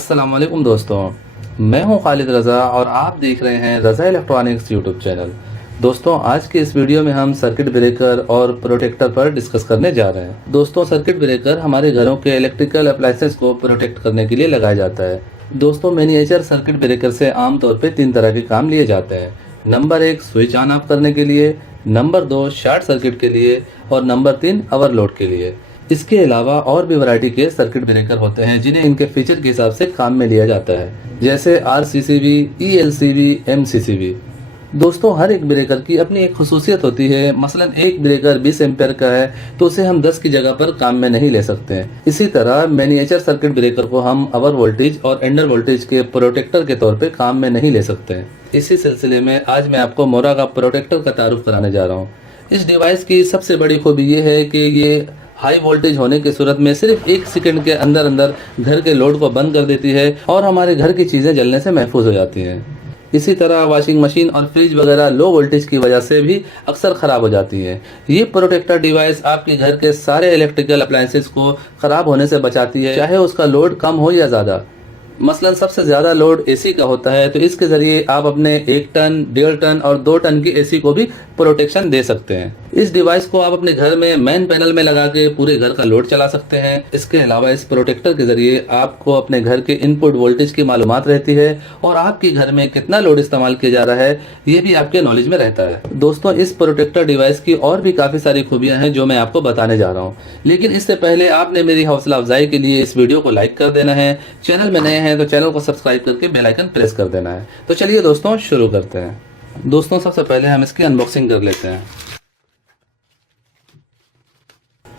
अस्सलाम वालेकुम दोस्तों, मैं हूं खालिद रज़ा और आप देख रहे हैं रज़ा इलेक्ट्रॉनिक्स यूट्यूब चैनल। दोस्तों, आज के इस वीडियो में हम सर्किट ब्रेकर और प्रोटेक्टर पर डिस्कस करने जा रहे हैं। दोस्तों, सर्किट ब्रेकर हमारे घरों के इलेक्ट्रिकल अप्लायंसेस को प्रोटेक्ट करने के लिए लगाया जाता है। दोस्तों, मिनिएचर सर्किट ब्रेकर से आमतौर पर 3 तरह के काम लिए जाते हैं। नंबर 1 स्विच ऑन ऑफ करने के लिए, नंबर 2 शॉर्ट सर्किट के लिए और नंबर 3 ओवरलोड के लिए। इसके अलावा और भी वैरायटी के सर्किट ब्रेकर होते हैं जिन्हें इनके फीचर के हिसाब से काम में लिया जाता है, जैसे RCCB, ELCB, MCCB। दोस्तों, हर एक ब्रेकर की अपनी एक खुसूसियत होती है। मसलन एक ब्रेकर 20 एम्पेयर का है तो उसे हम 10 की जगह पर काम में नहीं ले सकते हैं। इसी तरह मिनिएचर सर्किट ब्रेकर को हम ओवर वोल्टेज और अंडर वोल्टेज के प्रोटेक्टर के तौर पे काम में नहीं ले सकते हैं। इसी सिलसिले में आज मैं आपको मोरा का प्रोटेक्टर का तारुफ कराने जा रहा हूँ। इस डिवाइस की सबसे बड़ी खूबी ये है कि ये हाई वोल्टेज होने की सूरत में सिर्फ 1 सेकंड के अंदर अंदर घर के लोड को बंद कर देती है और हमारे घर की चीज़ें जलने से महफूज हो जाती हैं। इसी तरह वॉशिंग मशीन और फ्रिज वगैरह लो वोल्टेज की वजह से भी अक्सर ख़राब हो जाती हैं। ये प्रोटेक्टर डिवाइस आपके घर के सारे इलेक्ट्रिकल अप्लायंसेस को ख़राब होने से बचाती है, चाहे उसका लोड कम हो या ज़्यादा। मसलन सबसे ज़्यादा लोड AC का होता है तो इसके ज़रिए आप अपने 1 टन, 1.5 टन और 2 टन की AC को भी प्रोटेक्शन दे सकते हैं। इस डिवाइस को आप अपने घर में मेन पैनल में लगा के पूरे घर का लोड चला सकते हैं। इसके अलावा इस प्रोटेक्टर के ज़रिए आपको अपने घर के इनपुट वोल्टेज की मालूमात रहती है और आपके घर में कितना लोड इस्तेमाल किया जा रहा है ये भी आपके नॉलेज में रहता है। दोस्तों, इस प्रोटेक्टर डिवाइस की और भी काफ़ी सारी खूबियाँ हैं जो मैं आपको बताने जा रहा हूँ, लेकिन इससे पहले आपने मेरी हौसला अफजाई के लिए इस वीडियो को लाइक कर देना है। चैनल में नए हैं तो चैनल को सब्सक्राइब करके बेल आइकन प्रेस कर देना है। तो चलिए दोस्तों शुरू करते हैं। दोस्तों, सबसे पहले हम इसकी अनबॉक्सिंग कर लेते हैं।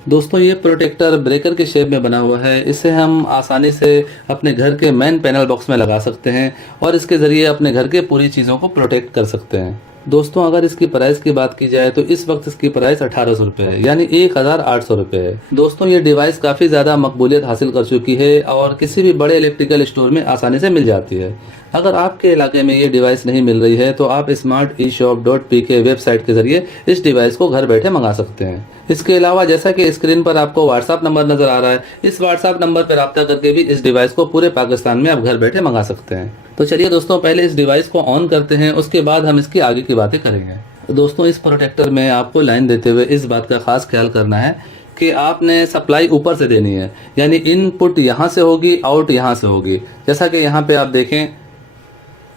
दोस्तों, ये प्रोटेक्टर ब्रेकर के शेप में बना हुआ है। इसे हम आसानी से अपने घर के मेन पैनल बॉक्स में लगा सकते हैं और इसके ज़रिए अपने घर के पूरी चीज़ों को प्रोटेक्ट कर सकते हैं। दोस्तों, अगर इसकी प्राइस की बात की जाए तो इस वक्त इसकी प्राइस 1800 रुपये है, यानी 1800 रुपये है। दोस्तों, ये डिवाइस काफ़ी ज़्यादा मकबूलियत हासिल कर चुकी है और किसी भी बड़े इलेक्ट्रिकल स्टोर में आसानी से मिल जाती है। अगर आपके इलाके में ये डिवाइस नहीं मिल रही है तो आप smarteshop.pk वेबसाइट के जरिए इस डिवाइस को घर बैठे मंगा सकते हैं। इसके अलावा जैसा कि स्क्रीन पर आपको व्हाट्सएप नंबर नजर आ रहा है, इस व्हाट्सएप नंबर पर रब्ता करके भी इस डिवाइस को पूरे पाकिस्तान में आप घर बैठे मंगा सकते हैं। तो चलिए दोस्तों, पहले इस डिवाइस को ऑन करते हैं, उसके बाद हम इसकी आगे की बातें करेंगे। दोस्तों, इस प्रोटेक्टर में आपको लाइन देते हुए इस बात का खास ख्याल करना है कि आपने सप्लाई ऊपर से देनी है, यानी इनपुट यहाँ से होगी, आउट यहाँ से होगी। जैसा कि यहाँ पे आप देखें,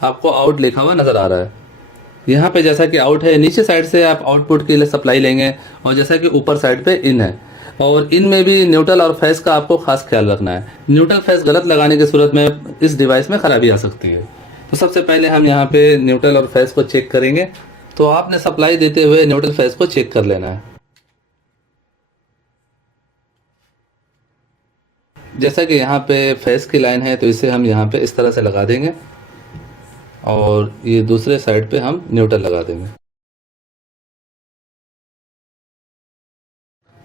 आपको आउट लिखा हुआ नजर आ रहा है। यहाँ पे जैसा कि आउट है, नीचे साइड से आप आउटपुट के लिए सप्लाई लेंगे और जैसा कि ऊपर साइड पे इन है। और इन में भी न्यूट्रल और फेस का आपको खास ख्याल रखना है। न्यूट्रल फेस गलत लगाने की सूरत में इस डिवाइस में खराबी आ सकती है। तो सबसे पहले हम यहाँ पे न्यूट्रल और फेस को चेक करेंगे। तो आपने सप्लाई देते हुए न्यूट्रल फेस को चेक कर लेना है। जैसा कि यहाँ पे फेस की लाइन है तो इसे हम यहाँ पे इस तरह से लगा देंगे और ये दूसरे साइड पे हम न्यूट्रल लगा देंगे।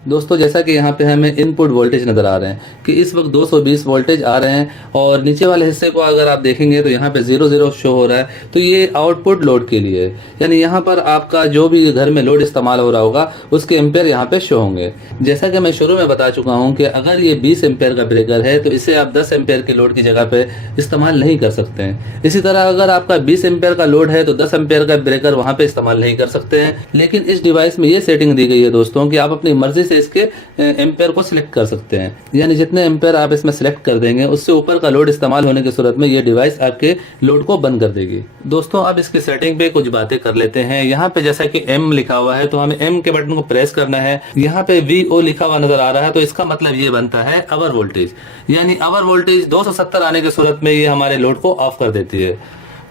दोस्तों, जैसा कि यहाँ पे हमें इनपुट वोल्टेज नज़र आ रहे हैं कि इस वक्त 220 वोल्टेज आ रहे हैं और नीचे वाले हिस्से को अगर आप देखेंगे तो यहाँ पे 00 शो हो रहा है। तो ये आउटपुट लोड के लिए है, यानी यहाँ पर आपका जो भी घर में लोड इस्तेमाल हो रहा होगा उसके एम्पेयर यहाँ पे शो होंगे। जैसा कि मैं शुरू में बता चुका हूँ कि अगर ये 20 एम्पेयर का ब्रेकर है तो इसे आप 10 एम्पेयर के लोड की जगह पे इस्तेमाल नहीं कर सकते हैं। इसी तरह अगर आपका 20 एम्पेयर का लोड है तो 10 एम्पेयर का ब्रेकर वहाँ पे इस्तेमाल नहीं कर सकते हैं। लेकिन इस डिवाइस में ये सेटिंग दी गई है दोस्तों कि आप अपनी मर्जी से इसके एम्पेयर को सिलेक्ट कर सकते हैं, यानी जितने एम्पेयर आप इसमें सिलेक्ट कर देंगे उससे ऊपर का लोड इस्तेमाल होने की सूरत में ये डिवाइस आपके लोड को बंद कर देगी। दोस्तों, अब इसकी सेटिंग पे कुछ बातें कर लेते हैं। यहाँ पे जैसा कि M लिखा हुआ है तो हमें M के बटन को प्रेस करना है। यहाँ पे VO लिखा हुआ नजर आ रहा है तो इसका मतलब ये बनता है ओवर वोल्टेज, यानी ओवर वोल्टेज 270 आने की सूरत में ये हमारे लोड को ऑफ कर देती है।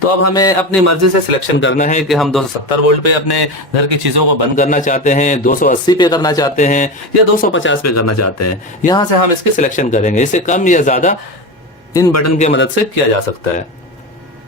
तो अब हमें अपनी मर्जी से सिलेक्शन करना है कि हम 270 वोल्ट पे अपने घर की चीज़ों को बंद करना चाहते हैं, 280 पे करना चाहते हैं या 250 पे करना चाहते हैं। यहाँ से हम इसकी सिलेक्शन करेंगे। इसे कम या ज़्यादा इन बटन की मदद से किया जा सकता है।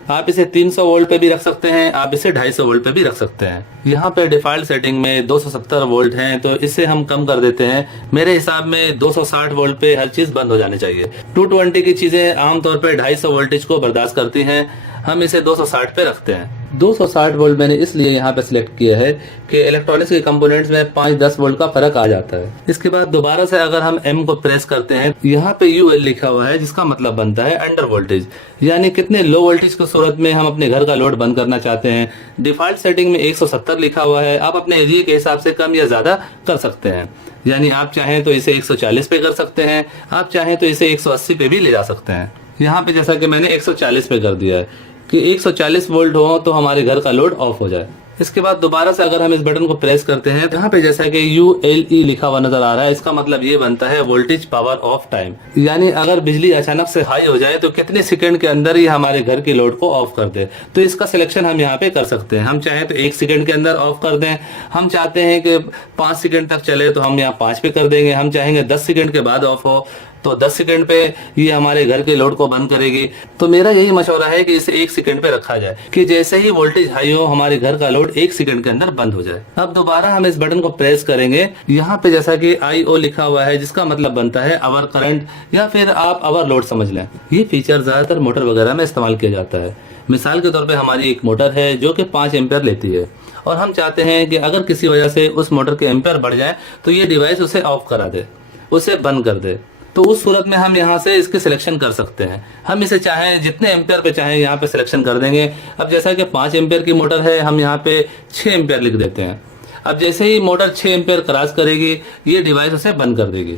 आप इसे 300 वोल्ट पे भी रख सकते हैं, आप इसे 250 वोल्ट पे भी रख सकते हैं। यहाँ पे डिफॉल्ट सेटिंग में 270 वोल्ट हैं तो इसे हम कम कर देते हैं। मेरे हिसाब में 260 वोल्ट पे हर चीज़ बंद हो जानी चाहिए। 220 की चीज़ें आमतौर पे 250 वोल्टेज को बर्दाश्त करती हैं, हम इसे 260 पे रखते हैं। 260 वोल्ट मैंने इसलिए यहाँ पे सिलेक्ट किया है कि इलेक्ट्रॉनिक्स के कंपोनेंट्स में 5-10 वोल्ट का फर्क आ जाता है। इसके बाद दोबारा से अगर हम M को प्रेस करते हैं, यहाँ पे UL लिखा हुआ है, जिसका मतलब बनता है अंडर वोल्टेज, यानी कितने लो वोल्टेज की सूरत में हम अपने घर का लोड बंद करना चाहते हैं। डिफॉल्ट सेटिंग में 170 लिखा हुआ है, आप अपने एरिया के हिसाब से कम या ज्यादा कर सकते हैं, यानी आप चाहें तो इसे 140 पे कर सकते हैं, आप चाहें तो इसे 180 पे भी ले जा सकते हैं। यहाँ पे जैसा कि मैंने 140 पे कर दिया है कि 140 वोल्ट हो तो हमारे घर का लोड ऑफ हो जाए। इसके बाद दोबारा से अगर हम इस बटन को प्रेस करते हैं, यहाँ पे जैसा कि ULE लिखा हुआ नजर आ रहा है, इसका मतलब ये बनता है वोल्टेज पावर ऑफ टाइम, यानी अगर बिजली अचानक से हाई हो जाए तो कितने सेकंड के अंदर ही हमारे घर के लोड को ऑफ कर दे। तो इसका सिलेक्शन हम यहाँ पे कर सकते हैं। हम चाहें तो 1 सेकंड के अंदर ऑफ कर दें, हम चाहते हैं कि 5 सेकंड तक चले तो हम यहाँ 5 पे कर देंगे, हम चाहेंगे 10 सेकंड के बाद ऑफ हो तो 10 सेकंड पे ये हमारे घर के लोड को बंद करेगी। तो मेरा यही मशवरा है कि इसे 1 सेकंड पे रखा जाए कि जैसे ही वोल्टेज हाई हो हमारे घर का लोड 1 सेकंड के अंदर बंद हो जाए। अब दोबारा हम इस बटन को प्रेस करेंगे, यहाँ पे जैसा कि IO लिखा हुआ है, जिसका मतलब बनता है आवर करंट, या फिर आप आवर लोड समझ लें। ये फीचर ज्यादातर मोटर वगैरह में इस्तेमाल किया जाता है। मिसाल के तौर पर हमारी एक मोटर है जो कि 5 एम्पियर लेती है, और हम चाहते हैं कि अगर किसी वजह से उस मोटर के एम्पियर बढ़ जाए तो ये डिवाइस उसे ऑफ करा दे, उसे बंद कर दे। तो उस सूरत में हम यहाँ से इसके सिलेक्शन कर सकते हैं। हम इसे चाहें जितने एम्पियर पे चाहें यहाँ पे सिलेक्शन कर देंगे। अब जैसा कि 5 एम्पियर की मोटर है, हम यहाँ पे 6 एम्पियर लिख देते हैं। अब जैसे ही मोटर 6 एम्पियर क्रॉस करेगी, ये डिवाइस उसे बंद कर देगी।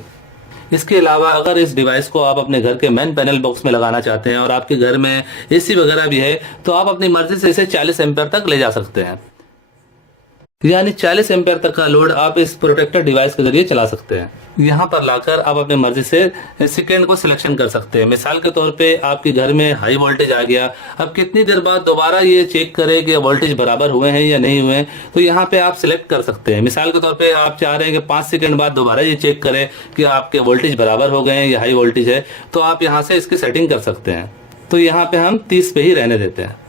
इसके अलावा अगर इस डिवाइस को आप अपने घर के मेन पैनल बॉक्स में लगाना चाहते हैं और आपके घर में AC वगैरह भी है, तो आप अपनी मर्जी से इसे 40 एम्पियर तक ले जा सकते हैं, यानी 40 एम्पियर तक का लोड आप इस प्रोटेक्टर डिवाइस के जरिए चला सकते हैं। यहाँ पर लाकर आप अपने मर्जी से सेकेंड को सिलेक्शन कर सकते हैं। मिसाल के तौर पे आपके घर में हाई वोल्टेज आ गया, अब कितनी देर बाद दोबारा ये चेक करें कि वोल्टेज बराबर हुए हैं या नहीं हुए, तो यहाँ पे आप सिलेक्ट कर सकते हैं। मिसाल के तौर पे आप चाह रहे हैं कि 5 सेकंड बाद दोबारा ये चेक करें कि आपके वोल्टेज बराबर हो गए हैं या हाई वोल्टेज है, तो आप यहाँ से इसकी सेटिंग कर सकते हैं। तो यहाँ पे हम 30 पे ही रहने देते हैं,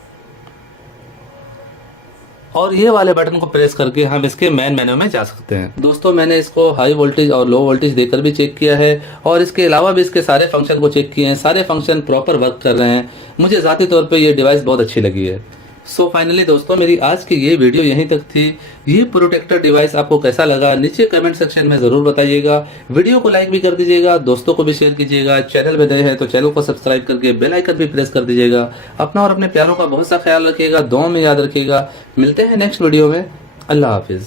और ये वाले बटन को प्रेस करके हम इसके मेन मेन्यू में जा सकते हैं। दोस्तों, मैंने इसको हाई वोल्टेज और लो वोल्टेज देकर भी चेक किया है, और इसके अलावा भी इसके सारे फंक्शन को चेक किए हैं। सारे फंक्शन प्रॉपर वर्क कर रहे हैं। मुझे ज़ाती तौर पे ये डिवाइस बहुत अच्छी लगी है। सो फाइनली दोस्तों, मेरी आज की ये वीडियो यहीं तक थी। ये प्रोटेक्टर डिवाइस आपको कैसा लगा नीचे कमेंट सेक्शन में ज़रूर बताइएगा। वीडियो को लाइक भी कर दीजिएगा, दोस्तों को भी शेयर कीजिएगा। चैनल में नए हैं तो चैनल को सब्सक्राइब करके बेल आइकन भी प्रेस कर दीजिएगा। अपना और अपने प्यारों का बहुत सा ख्याल रखिएगा, दुआ में याद रखिएगा। मिलते हैं नेक्स्ट वीडियो में। अल्लाह हाफिज़।